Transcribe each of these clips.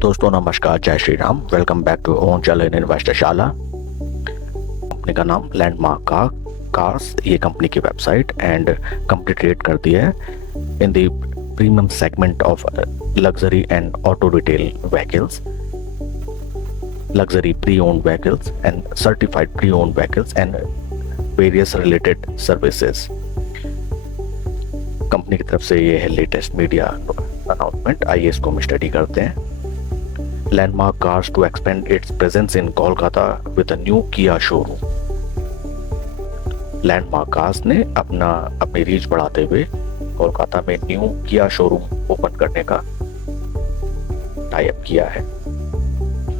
दोस्तों नमस्कार, जय Shri Ram. Welcome back to own channel Investorshala. Company का नाम लैंडमार्क कार्स, ये कंपनी की वेबसाइट एंड कंपनी ट्रेड करती है in the premium segment of luxury and auto retail vehicles, luxury pre-owned vehicles and certified pre-owned vehicles and various related services। Company की तरफ से ये है लेटेस्ट मीडिया अनाउंसमेंट। आइए इसको हम स्टडी करते हैं। Landmark Cars to expand its presence in Kolkata with a new Kia showroom. Landmark Cars ने अपनी रीच बढ़ाते हुए कोलकाता में न्यू किया शोरूम ओपन करने का टाई अप किया है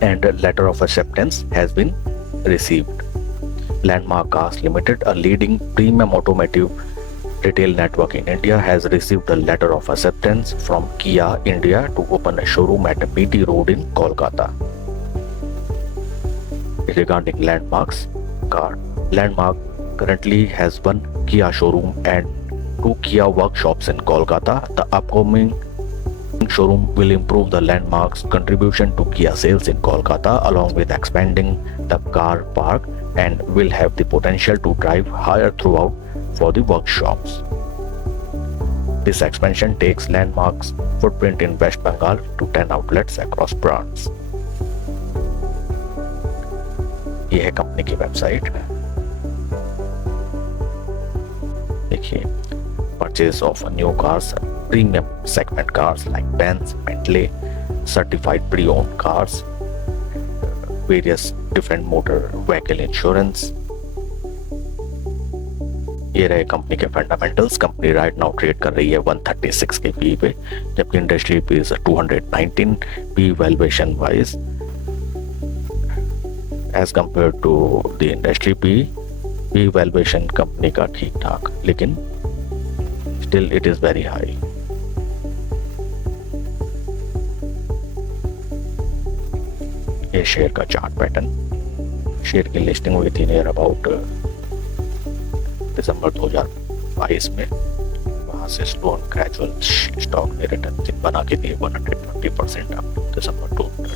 and a letter of acceptance has been received. Landmark Cars Limited, a leading premium automotive retail network in India, has received a letter of acceptance from Kia India to open a showroom at BT Road in Kolkata. Regarding Landmark's car, Landmark currently has one Kia showroom and two Kia workshops in Kolkata. The upcoming showroom will improve the Landmark's contribution to Kia sales in Kolkata along with expanding the car park and will have the potential to drive higher throughput for the workshops. This expansion takes Landmark's footprint in West Bengal to 10 outlets across brands. ये है company की website. देखिए, purchase of new cars, premium segment cars like Benz, Bentley, certified pre-owned cars, various different motor vehicle insurance। ये रहे company के fundamentals. Company right now trade कर रही है 136 के पी पे, जबकि industry PE 219 PE valuation wise as compare to the industry PE valuation company का ठीक ठाक, लेकिन still it is very high. ये शेयर का चार्ट पैटर्न। शेयर की लिस्टिंग हुई थी नियर अबाउट दिसंबर 2022 में। वहां से स्लो एंड ग्रेजुअल स्टॉक ने रिटर्न बना के दिए 120% अब दिसंबर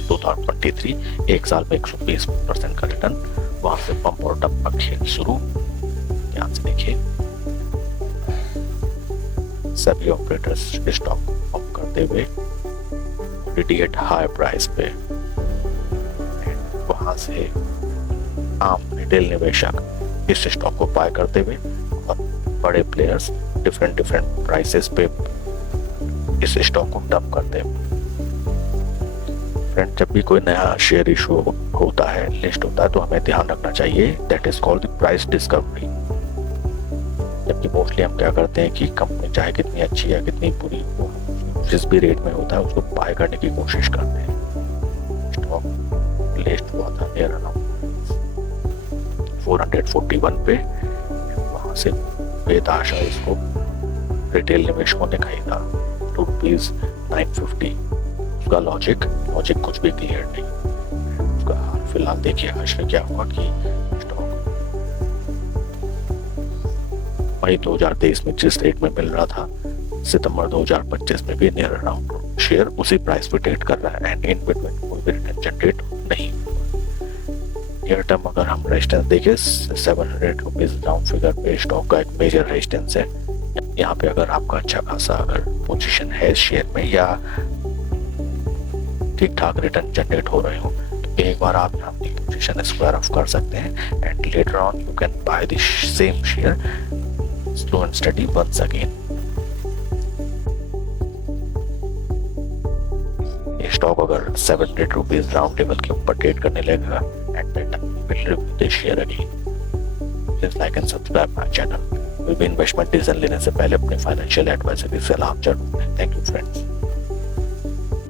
2023। एक साल में 120% का रिटर्न। वहां से पंप और डंप का खेल शुरू। ध्यान से देखिए, सभी ऑपरेटर्स स्टॉक पंप करते हुए ऑलरेडी एट हाई प्राइस पे। वहां से आम रिटेल निवेशक इस स्टॉक को बाय करते हुए और बड़े प्लेयर्स डिफरेंट प्राइसेस पे इस स्टॉक को डंप करते हैं। फ्रेंड, जब भी कोई नया शेयर इशू होता है, लिस्ट होता है, तो हमें ध्यान रखना चाहिए that is called the price discovery. जबकि मोस्टली हम क्या करते हैं कि कंपनी चाहे कितनी अच्छी या कितनी बुरी हो, जिस भी रेट में होता है उसको बाय करने की कोशिश करते हैं। स्टॉक लिस्ट हुआ था नियर अराउंड 441 पे। वहां से बेताशा इसको रिटेल निवेशकों ने खरीदा ₹950। उसका लॉजिक कुछ भी क्लियर नहीं। उसका हाल फिलहाल देखिए आज में क्या हुआ कि स्टॉक मई 2023 में जिस रेट में मिल रहा था, सितंबर 2025 में भी नियर अराउंड शेयर उसी प्राइस पे ट्रेड कर रहा है एंड इन बिटवीन कोई भी रिटर्न जनरेट नहीं। नियर टर्म अगर हम रेजिस्टेंस देखें 700 रुपीज डाउन फिगर पे स्टॉक का एक मेजर रेजिस्टेंस है। यहाँ पे अगर आपका अच्छा खासा अगर पोजीशन है शेयर में या ठीक ठाक रिटर्न जनरेट हो रहे हो, तो एक बार आप अपनी पोजीशन स्क्वायर ऑफ कर सकते हैं and later on you can buy the same share slow and steady once again. Stock अगर 700 रुपीज राउंड लेवल के ऊपर ट्रेड करने लगेगा at that time we will review the share again. Please like and subscribe my channel. कोई भी investment decision लेने से पहले अपने फाइनेंशियल एडवाइजर की सलाह जरूर लें। Thank you friends.